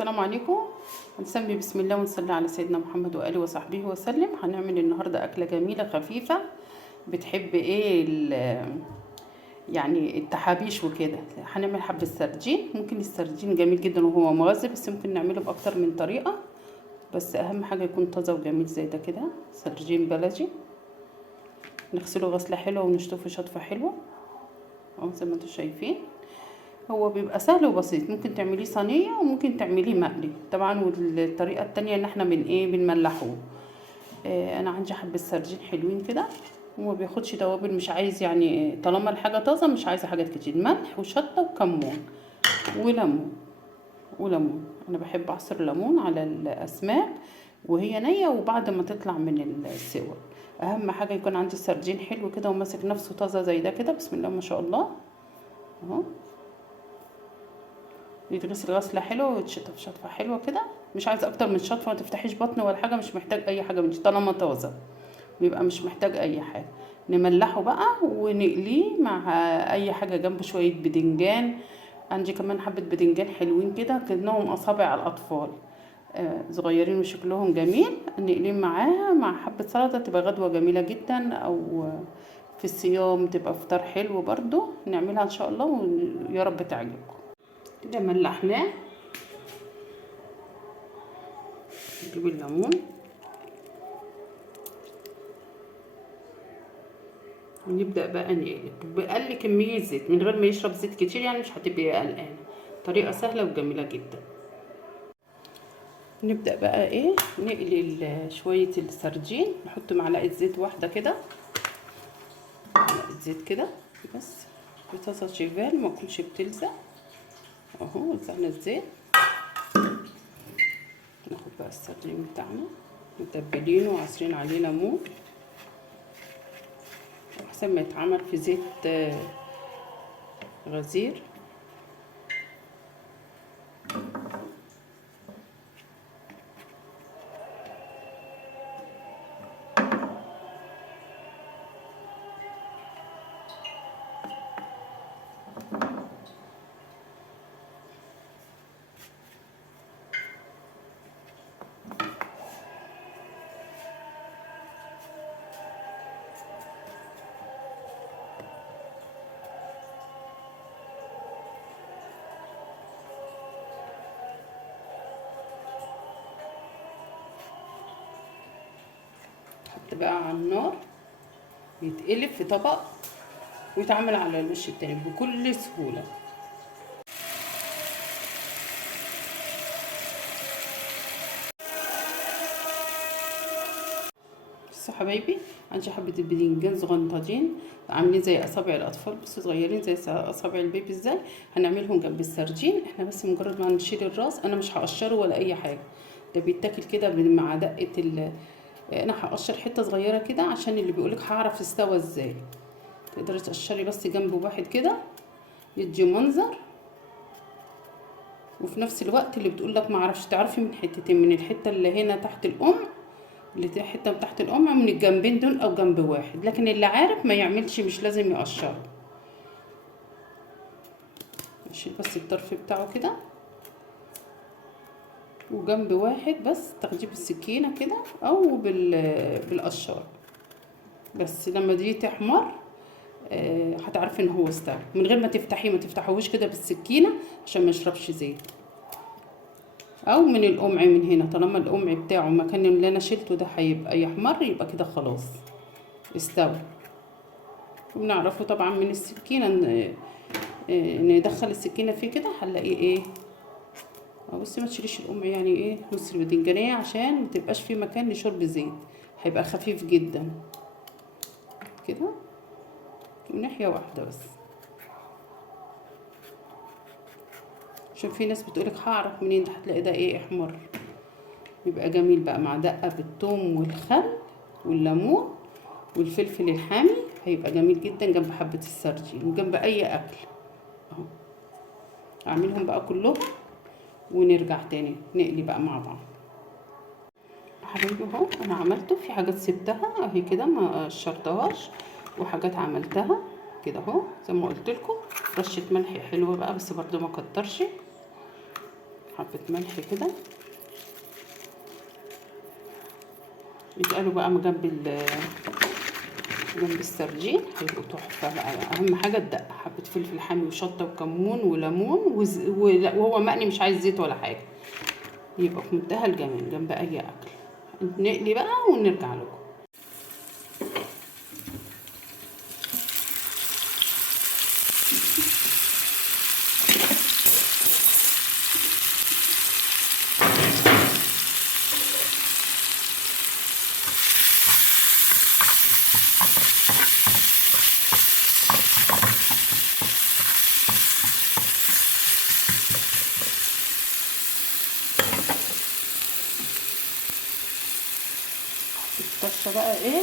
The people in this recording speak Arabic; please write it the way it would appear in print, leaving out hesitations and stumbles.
السلام عليكم. هنسمي بسم الله ونصلي على سيدنا محمد وآله وصحبه وسلم. هنعمل النهارده أكلة جميلة خفيفة. بتحب ايه يعني التحابيش وكده. هنعمل حبة سردين. ممكن السردين جميل جدا وهو مغذي، بس ممكن نعمله بأكتر من طريقة، بس أهم حاجة يكون طازة وجميل زي ده كده. سردين بلدي نغسله غسلة حلوة ونشطفه شطفة حلوة اهو زي ما انتم شايفين. هو بيبقى سهل وبسيط، ممكن تعمليه صينيه وممكن تعمليه مقلي طبعا. والطريقه التانية ان احنا بنملحوه. انا عندي حبه سردين حلوين كده وما بياخدش توابل، مش عايز يعني طالما الحاجه طازه مش عايزه حاجات كتير. ملح وشطه وكمون وليمون. انا بحب اعصر ليمون على الاسماك وهي نيه وبعد ما تطلع من السوا. اهم حاجه يكون عندي السردين حلو كده وماسك نفسه طازه زي ده كده. بسم الله ما شاء الله اهو. يتغسل غسله حلوه ويتشطف شطفه حلوه كده. مش عايزه اكتر من شطفه، ما تفتحيش بطن ولا حاجه، مش محتاج اي حاجه من دي طالما طازه، بيبقى مش محتاج اي حاجه. نملحه بقى ونقليه مع اي حاجه جنبه. شويه بدنجان، عندي كمان حبه بدنجان حلوين كده كانهم اصابع الاطفال، صغيرين وشكلهم جميل. نقليه معاها مع حبه سلطه تبقى غدوه جميله جدا، او في الصيام تبقى فطار حلو برضو. نعملها ان شاء الله ويا رب تعجبكم. كده ملحناه، نجيب الليمون ونبدأ بقى نقلب بأقل كمية زيت من غير ما يشرب زيت كتير، يعني مش هتبقي قلقانة. طريقة سهلة وجميلة جدا. نبدأ بقى ايه نقلي شوية السردين. نحط معلقة زيت واحدة كده، معلقة زيت كده بس في طاسة شيفال ما تكونش بتلزق اهو. وزعنا الزيت. ناخد بقى السردين بتاعنا متبلينه وعصرين عليه ليمون، احسن ما يتعمل في زيت غزير. حط بقى على النار يتقلب في طبق ويتعمل على الوش التاني بكل سهولة. بصوا حبايبي، عندي حبة البدنجان صغنطاطين عاملين زي اصابع الاطفال، بس صغيرين زي اصابع البيبي ازاي. هنعملهم جنب السردين. احنا بس مجرد ما نشيل الراس، انا مش هقشره ولا اي حاجة، ده بيتاكل كده مع دقة انا هقشر حتة صغيرة كده عشان اللي بيقولك هعرف استوى ازاي. تقدري تقشري بس جنبه واحد كده يدي منظر، وفي نفس الوقت اللي بتقولك ما اعرفش تعرفي من حتتين، من الحتة اللي هنا تحت اللي حته من تحت القمع من الجنبين دول او جنب واحد. لكن اللي عارف ما يعملش، مش لازم يقشره. نشيل بس الطرف بتاعه كده وجنب واحد بس تاخديه بالسكينه كده او بالقشار. بس لما دي تحمر هتعرفي ان هو استوى من غير ما تفتحيه. ما تفتحوش كده بالسكينه عشان ما يشربش زيت، او من القمع من هنا. طالما القمع بتاعه المكان اللي انا شلته ده هيبقى يحمر، يبقى كده خلاص استوى. وبنعرفه طبعا من السكينه ندخل السكينه فيه كده هنلاقيه ايه. بصي ما تشيليش القمع، يعني ايه نص الباذنجانيه عشان ما تبقاش في مكان لشرب زيت، هيبقى خفيف جدا كده. وناحيه واحده بس، عشان في ناس بتقولك هعرف منين ده، هتلاقي ده ايه احمر. يبقى جميل بقى مع دقه بالثوم والخل والليمون والفلفل الحامي، هيبقى جميل جدا جنب حبه السردين وجنب اي اكل اهو. اعملهم بقى كلهم ونرجع تاني نقلي بقى مع بعض. حبايبي اهو انا عملته. في حاجات سبتها اهي كده ما قشرتهاش، وحاجات عملتها كده اهو زي ما قلت لكم. رشه ملح حلوه بقى بس برضو ما كترش. حبة ملح كده يتقلوا بقى جنب السردين، هيبقوا تحفة بقى. أهم حاجة الدقة، حبة فلفل حامي وشطة وكمون وليمون وهو مقلي مش عايز زيت ولا حاجة، يبقى في منتهى الجمال جنب أي أكل. نقلي بقى ونرجع لكم. الطشة بقى ايه